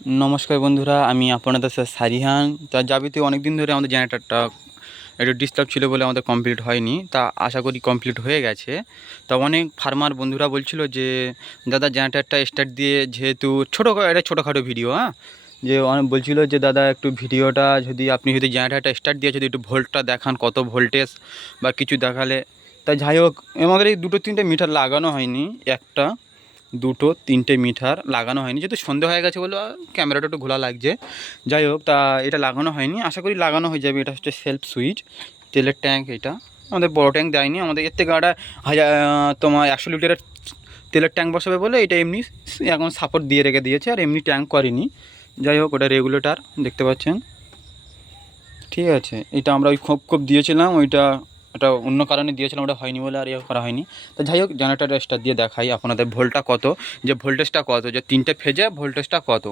নমস্কার বন্ধুরা, আমি আপনাদের সাথে সারিহান। তা যাবতীয় অনেক দিন ধরে আমাদের জেনারেটরটা একটু ডিস্টার্ব ছিল বলে আমাদের কমপ্লিট হয়নি। তা আশা করি কমপ্লিট হয়ে গেছে। তা অনেক ফার্মার বন্ধুরা বলছিল যে দাদা জেনারেটরটা স্টার্ট দিয়ে, যেহেতু এটা ছোটোখাটো ভিডিও, যে অনেক বলছিল যে দাদা একটু ভিডিওটা যদি জেনারেটরটা স্টার্ট দিয়ে যদি একটু ভোল্টটা দেখান, কত ভোল্টেজ বা কিছু দেখালে। তা যাই হোক, আমাদের এই 2-3টে মিটার লাগানো হয়নি, 1-2-3টে মিটার লাগানো হয়নি, যেহেতু সন্ধে হয়ে গেছে বলে ক্যামেরাটা একটু ঘোলা লাগছে। যাই হোক, তা এটা লাগানো হয়নি, আশা করি লাগানো হয়ে যাবে। এটা হচ্ছে সেলফ সুইচ, তেলের ট্যাঙ্ক। এটা আমাদের বড় ট্যাঙ্ক দেয়নি, আমাদের এর থেকে একটা তোমার 100 লিটারের তেলের ট্যাঙ্ক বসাবে বলে এটা এমনি এখন সাপোর্ট দিয়ে রেখে দিয়েছে, আর এমনি ট্যাঙ্ক করেনি। যাই হোক, ওটা রেগুলেটর দেখতে পাচ্ছেন, ঠিক আছে। এটা আমরা ওই খোপ দিয়েছিলাম, ওটা অন্য কারণে দিয়েছিলাম, ওটা হয়নি বলে আর করা হয়নি। তো যাই হোক, জেনারেটরটা স্টার্ট দিয়ে দেখাই আপনাদের ভোল্টটা কত, যে ভোল্টেজটা কত, যে 3টে ফেজে ভোল্টেজটা কত।